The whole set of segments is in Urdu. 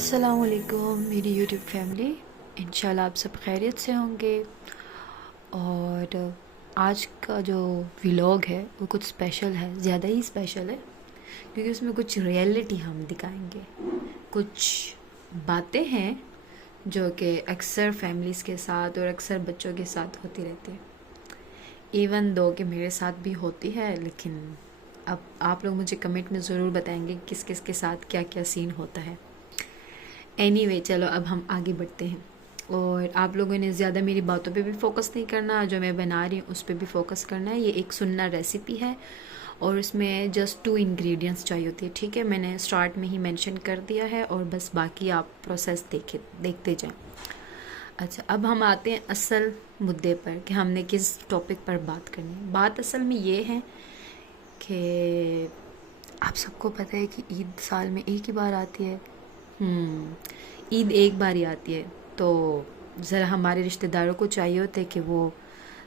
السلام علیکم میری یوٹیوب فیملی، انشاءاللہ آپ سب خیریت سے ہوں گے۔ اور آج کا جو ولاگ ہے وہ کچھ اسپیشل ہے، زیادہ ہی اسپیشل ہے، کیونکہ اس میں کچھ ریئلٹی ہم دکھائیں گے، کچھ باتیں ہیں جو کہ اکثر فیملیز کے ساتھ اور اکثر بچوں کے ساتھ ہوتی رہتی ہے، ایون دو کہ میرے ساتھ بھی ہوتی ہے، لیکن اب آپ لوگ مجھے کمنٹ میں ضرور بتائیں گے کس کس کے ساتھ کیا کیا سین ہوتا ہے۔ اینی وے، چلو اب ہم آگے بڑھتے ہیں، اور آپ لوگوں نے زیادہ میری باتوں پہ بھی فوکس نہیں کرنا، جو میں بنا رہی ہوں اس پہ بھی فوکس کرنا ہے۔ یہ ایک سننا ریسیپی ہے اور اس میں جسٹ 2 انگریڈینٹس چاہیے ہوتی ہے، ٹھیک ہے؟ میں نے سٹارٹ میں ہی مینشن کر دیا ہے، اور بس باقی آپ پروسیس دیکھتے جائیں۔ اچھا، اب ہم آتے ہیں اصل مدعے پر کہ ہم نے کس ٹاپک پر بات کرنی ہے۔ بات اصل میں یہ ہے کہ آپ سب کو پتہ ہے کہ عید سال میں ایک ہی بار آتی ہے۔ عید ایک بار ہی آتی ہے، تو ذرا ہمارے رشتہ داروں کو چاہیے ہوتا ہے کہ وہ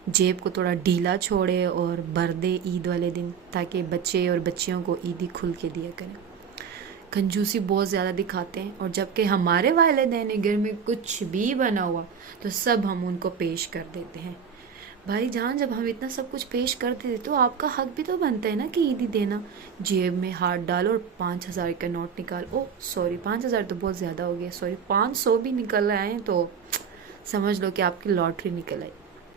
جیب کو تھوڑا ڈھیلا چھوڑے اور بھر دے عید والے دن، تاکہ بچے اور بچیوں کو عیدی کھل کے دیا کریں۔ کنجوسی بہت زیادہ دکھاتے ہیں، اور جب کہ ہمارے والدین گھر میں کچھ بھی بنا ہوا تو سب ہم ان کو پیش کر دیتے ہیں۔ بھائی جان، جب ہم اتنا سب کچھ پیش کرتے تھے تو آپ کا حق بھی تو بنتا ہے نا کہ عیدی دینا۔ جیب میں ہاتھ ڈالو اور 5,000 کا نوٹ نکال، 5,000 تو بہت زیادہ ہو گیا، 500 بھی نکل آئے ہیں تو سمجھ لو کہ آپ کی لاٹری نکل آئی۔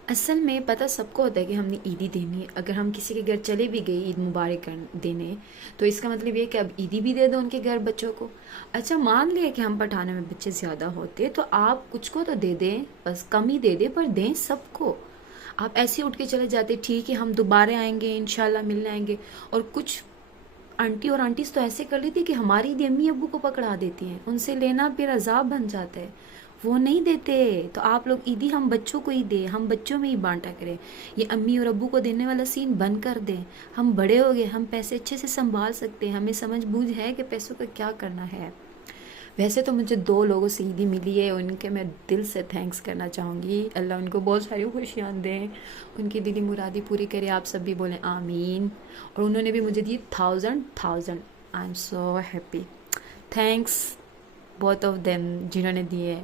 اصل میں پتہ سب کو ہوتا ہے کہ ہم نے عیدی دینی ہے۔ اگر ہم کسی کے گھر چلے بھی گئے عید مبارک دینے، تو اس کا مطلب یہ کہ اب عیدی بھی دے دو ان کے گھر بچوں کو۔ اچھا، مان لیا کہ ہم پٹھانے میں بچے زیادہ ہوتے تو آپ کچھ کو تو دے دیں، بس کم ہی دے دیں، پر دیں سب کو۔ آپ ایسے اٹھ کے چلے جاتے، ٹھیک ہے ہم دوبارہ آئیں گے، انشاءاللہ ملنے آئیں گے، اور کچھ آنٹی اور آنٹیز تو ایسے کر لیتی کہ ہماری عیدی امی ابو کو پکڑا دیتی ہیں، ان سے لینا پھر عذاب بن جاتا ہے، وہ نہیں دیتے۔ تو آپ لوگ عیدی ہم بچوں کو ہی دیں، ہم بچوں میں ہی بانٹا کریں، یہ امی اور ابو کو دینے والا سین بند کر دیں۔ ہم بڑے ہو گئے، ہم پیسے اچھے سے سنبھال سکتے ہیں، ہمیں سمجھ بوجھ ہے کہ پیسوں کا کیا کرنا ہے۔ ویسے تو مجھے 2 لوگوں سے عیدی ملی ہے، ان کے میں دل سے تھینکس کرنا چاہوں گی، اللہ ان کو بہت ساری خوشیاں دیں، ان کی دلی مرادی پوری کرے، آپ سب بھی بولیں آمین۔ اور انہوں نے بھی مجھے دی 1000 I am so happy, thanks both of them جنہوں نے دیے ہیں۔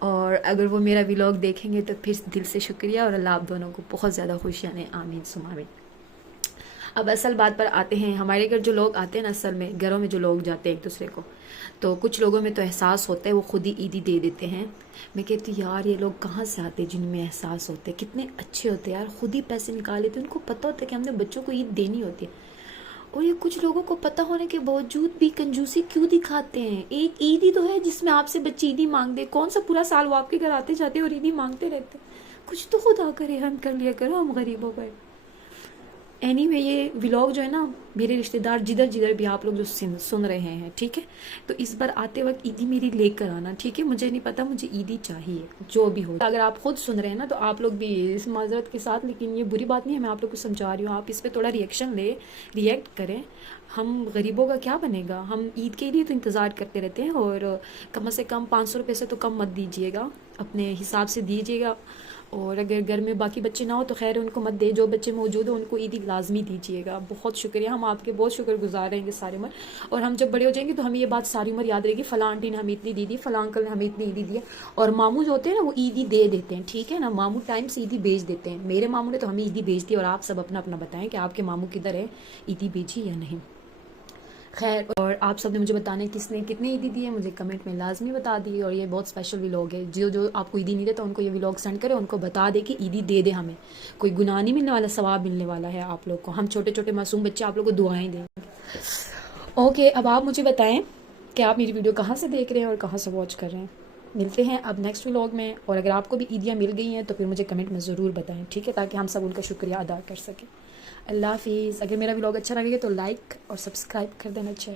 اور اگر وہ میرا ولاگ دیکھیں گے تو پھر دل سے شکریہ، اور اللہ آپ دونوں کو بہت زیادہ خوشیاں دیں، آمین ثم آمین۔ اب اصل بات پر آتے ہیں، ہمارے گھر جو لوگ آتے ہیں نا، اصل میں گھروں میں جو لوگ جاتے ہیں ایک دوسرے کو، تو کچھ لوگوں میں تو احساس ہوتا ہے، وہ خود ہی عیدی دے دیتے ہیں۔ میں کہتی ہوں یار یہ لوگ کہاں سے آتے جن میں احساس ہوتے، کتنے اچھے ہوتے ہیں یار، خود ہی پیسے نکال لیتے، ان کو پتہ ہوتا ہے کہ ہم نے بچوں کو عید دینی ہوتی ہے۔ اور یہ کچھ لوگوں کو پتہ ہونے کے باوجود بھی کنجوسی کیوں دکھاتے ہیں؟ ایک عید ہی تو ہے جس میں آپ سے بچے عیدی مانگ دے، کون سا پورا سال وہ آپ کے گھر آتے جاتے اور عیدی مانگتے رہتے؟ کچھ تو خدا کرے ہم کر لیا کرو ہم غریبوں پر۔ اینی وے، یہ ولاگ جو ہے نا، میرے رشتہ دار جدھر بھی آپ لوگ جو سن رہے ہیں، ٹھیک ہے، تو اس بار آتے وقت عیدی میری لے کر آنا، ٹھیک ہے؟ مجھے نہیں پتا، مجھے عیدی چاہیے جو بھی ہو۔ اگر آپ خود سن رہے ہیں نا تو آپ لوگ بھی اس معذرت کے ساتھ، لیکن یہ بری بات نہیں ہے، میں آپ لوگ کو سمجھا رہی ہوں، آپ اس پہ تھوڑا ریئیکٹ کریں۔ ہم غریبوں کا کیا بنے گا؟ ہم عید کے لیے تو انتظار کرتے رہتے ہیں، اور کم سے کم 500 روپے سے تو کم مت دیجیے گا، اپنے حساب سے دیجیے گا۔ اور اگر گھر میں باقی بچے نہ ہو تو خیر ان کو مت دے، جو بچے موجود ہیں ان کو عیدی لازمی دیجیے گا۔ بہت شکریہ، ہم آپ کے بہت شکر گزار رہیں گے ساری عمر، اور ہم جب بڑے ہو جائیں گے تو ہمیں یہ بات ساری عمر یاد رہے گی، فلاں آنٹی نے ہمیں اتنی دی دی، فلاں انکل نے ہمیں اتنی عیدی دی ہے۔ اور ماموں جو ہوتے ہیں نا، وہ عیدی دے دیتے ہیں، ٹھیک ہے نا، ماموں ٹائم سے عیدی بھیج دیتے ہیں۔ میرے ماموں نے تو ہمیں عیدی بھیج دی، اور آپ سب اپنا اپنا بتائیں کہ آپ کے ماموں کدھر ہے، عیدی بھیجی یا نہیں۔ خیر، اور آپ سب نے مجھے بتانا ہے کس نے کتنی عیدی دی ہے، مجھے کمنٹ میں لازمی بتا دی۔ اور یہ بہت اسپیشل ولاگ ہے، جو آپ کو عیدی نہیں دیتا ان کو یہ ولاگ سینڈ کرے، ان کو بتا دے کہ عیدی دے دے، ہمیں کوئی گناہ نہیں ملنے والا، ثواب ملنے والا ہے آپ لوگ کو، ہم چھوٹے چھوٹے معصوم بچے آپ لوگ کو دعائیں دیں گے۔ اوکے، اب آپ مجھے بتائیں کہ آپ میری ویڈیو کہاں سے دیکھ رہے ہیں اور کہاں سے واچ کر رہے ہیں۔ ملتے ہیں اب نیکسٹ ولاگ میں، اور اگر آپ کو بھی عیدیاں مل گئی ہیں تو پھر مجھے کمنٹ میں ضرور بتائیں، ٹھیک ہے، تاکہ ہم سب ان کا شکریہ ادا کر سکیں۔ اللہ حافظ۔ اگر میرا ولاگ اچھا لگے گا تو لائک اور سبسکرائب کر دینا چاہیے۔